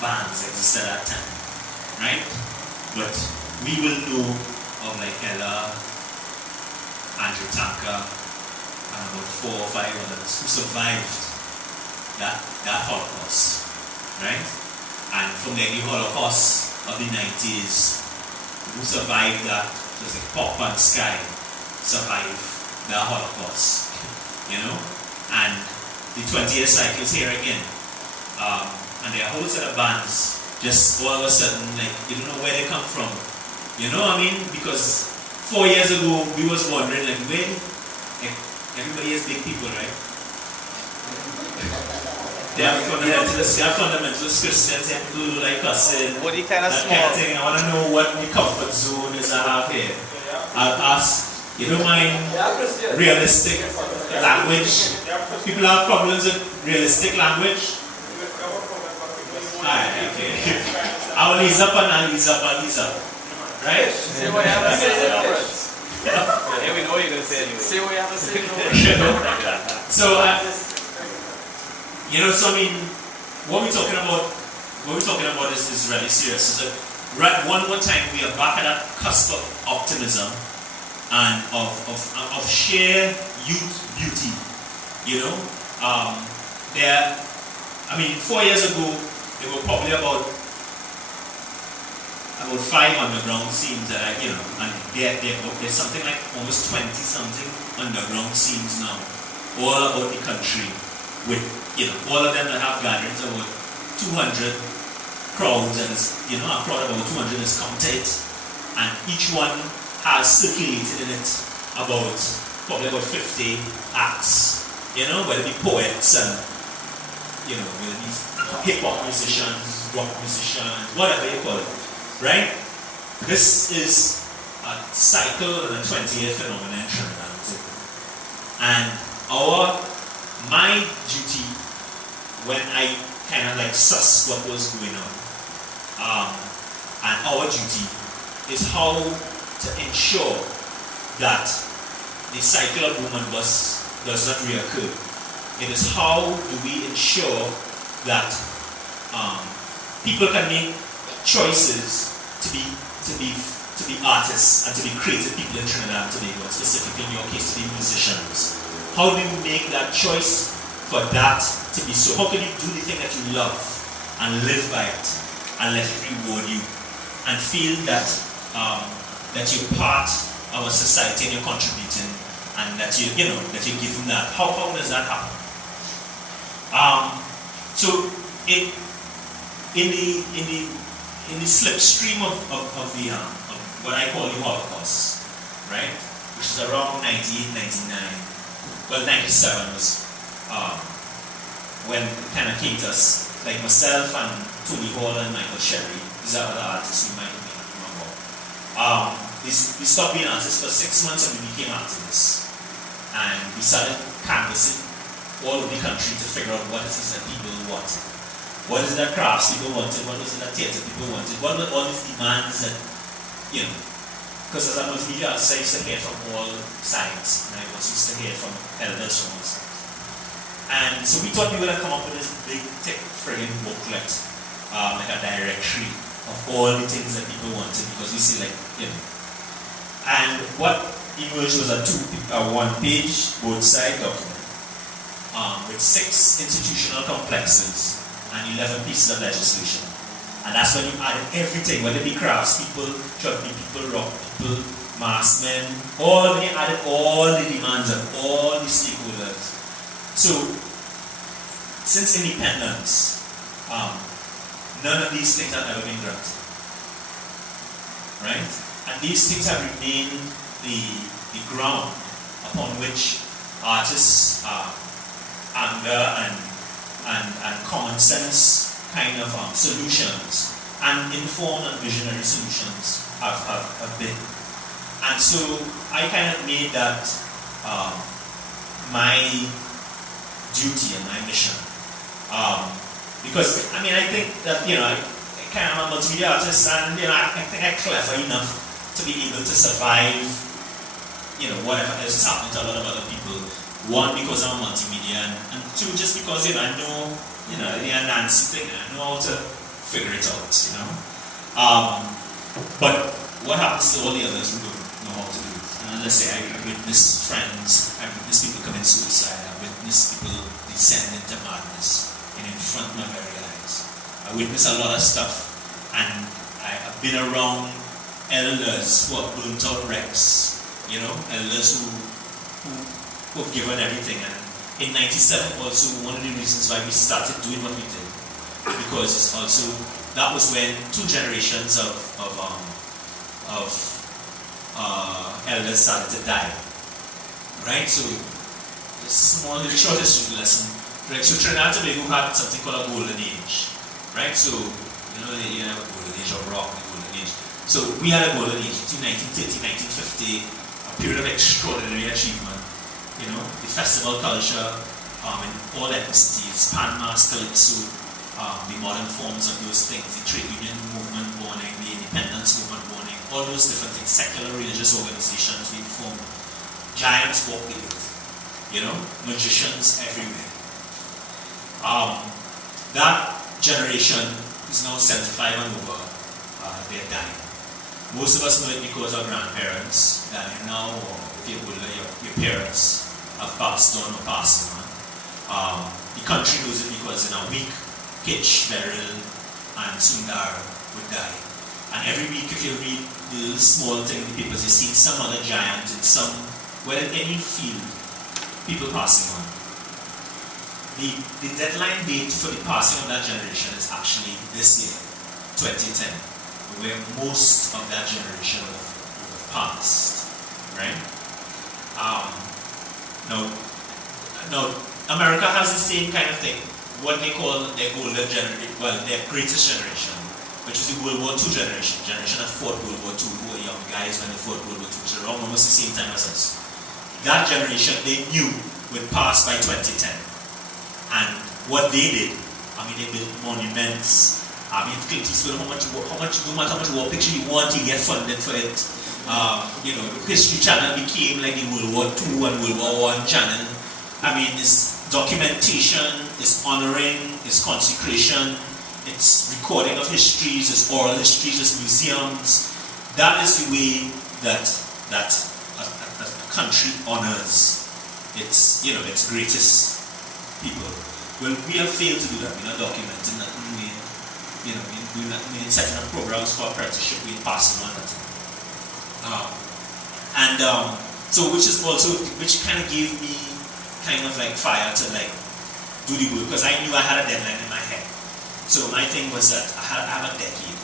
bands existed at that time, right? But we will know of like Ella, Andrew Tanker, and about 4 or 5 others who survived that Holocaust, right? And from the Holocaust of the 90s, who survived that, just like Pop and Sky survived the Holocaust, you know? And the 20-year cycle is here again. And there are whole set of bands, just all of a sudden, like, you don't know where they come from. You know what I mean? Because 4 years ago, we was wondering, like, where, like, everybody is big people, right? They have fundamentalist Christians, they have people who like us, what you kind of that small? kind of thing. I want to know what the comfort zone is I have here. I'll ask, you don't mind realistic language? People have problems with realistic language? Alright, okay. I'll ease up and I'll ease up. Right? Say what you have to say. Yeah, we know what you're going to say anyway. Say what you have to say. So, you know, so I mean, what we're talking about is really serious. Is that right, one more time we are back at that cusp of optimism and of sheer youth beauty. You know, 4 years ago there were probably about 5 underground scenes that and there's something like almost 20 something underground scenes now, all about the country, with all of them that have gatherings about 200 crowds, and a crowd about 200 is counted, and each one has circulated in it probably about 50 acts, whether it be poets and whether it be hip-hop musicians, rock musicians, whatever you call it. Right? This is a cycle and a 20-year phenomenon in Trinidad. And my duty, when I kind of like suss what was going on, and our duty is how to ensure that the cycle of boom and bust does not reoccur. It is how do we ensure that people can make choices to be artists and to be creative people in Trinidad and Tobago, specifically in your case to be musicians. How do you make that choice for that to be so? How can you do the thing that you love and live by it and let it reward you and feel that that you're part of a society and you're contributing and that you're giving that? How does that happen? So in the slipstream of what I call the Holocaust, right, which is around 98, 99, well 97 was when it kind of came to us, like myself and Tony Hall and Michael Sherry, these are other artists you might remember. We stopped being artists for 6 months and we became activists, and we started canvassing all over the country to figure out what it is that people wanted. What is it that crafts people wanted? What was it that theatre people wanted? What were all these demands that, because as a multimedia artist, I used to hear from all sides, and I also used to hear from elders from all sides. And so we thought we were going to come up with this big, thick, friggin' booklet, like a directory of all the things that people wanted, because we see, And what emerged was a one-page, both-side document with 6 institutional complexes and 11 pieces of legislation. And that's when you added everything, whether it be crafts people, chutney people, rock people, masked men, when you added all the demands of all the stakeholders. So, since independence, none of these things have ever been granted. Right? And these things have remained the ground upon which artists' anger and common sense kind of solutions and informed and visionary solutions have been. And so I kind of made that my duty and my mission. Because I think that I kind of am a multimedia artist, and I think I'm clever enough to be able to survive whatever is happening to a lot of other people. One, because I'm a multimedia, and two, just because I know the Nancy thing. I know how to figure it out, you know. But what happens to all the others who don't know how to do it? And let's say I witness friends, I witness people commit suicide, I witness people descend into madness in front of my very eyes. I witness a lot of stuff, and I've been around elders who have burnt out wrecks, you know, elders who have given everything. And in '97 also, one of the reasons why we started doing what we did, because it's also, that was when two generations of elders started to die, right? So this small little short history lesson, right? So Trinidad and Tobago had something called a golden age, right? So you know, you have a golden age of rock, the golden age. So we had a golden age between 1930, 1950, a period of extraordinary achievement. You know, the festival culture in all ethnicities, Pan Mass, Calypso, the modern forms of those things, the trade union movement born, the independence movement born, all those different things, secular religious organizations being formed. Giants walk the earth, you know, magicians everywhere. That generation is now 75 and over, they're dying. Most of us know it because our grandparents dying now, or if you're older, your parents have passed on or passed on. The country knows it because in a week, Kitch, Beryl, and Sundar would die. And every week, if you read the little small thing in the papers, you see some other giant in some, well, in any field, people passing on. The deadline date for the passing of that generation is actually this year, 2010, where most of that generation would have passed, right? Now, America has the same kind of thing, what they call their golden generation, well, their greatest generation, which is the World War II generation that fought World War II, who were young guys when they fought World War II, which are around almost the same time as us. That generation, they knew would pass by 2010. And what they did, I mean, they built monuments. I mean, Clint Eastwood, no matter how much war picture you want, you get funded for it. You know, History Channel became like the World War II and World War I channel. I mean, it's documentation, it's honoring, it's consecration, it's recording of histories, it's oral histories, it's museums. That is the way that a country honors its, you know, its greatest people. Well, we have failed to do that. We're not documenting that. We're setting up programs for apprenticeship. We're passing on that. So which kind of gave me kind of like fire to like do the work, because I knew I had a deadline in my head. So my thing was that I have a decade.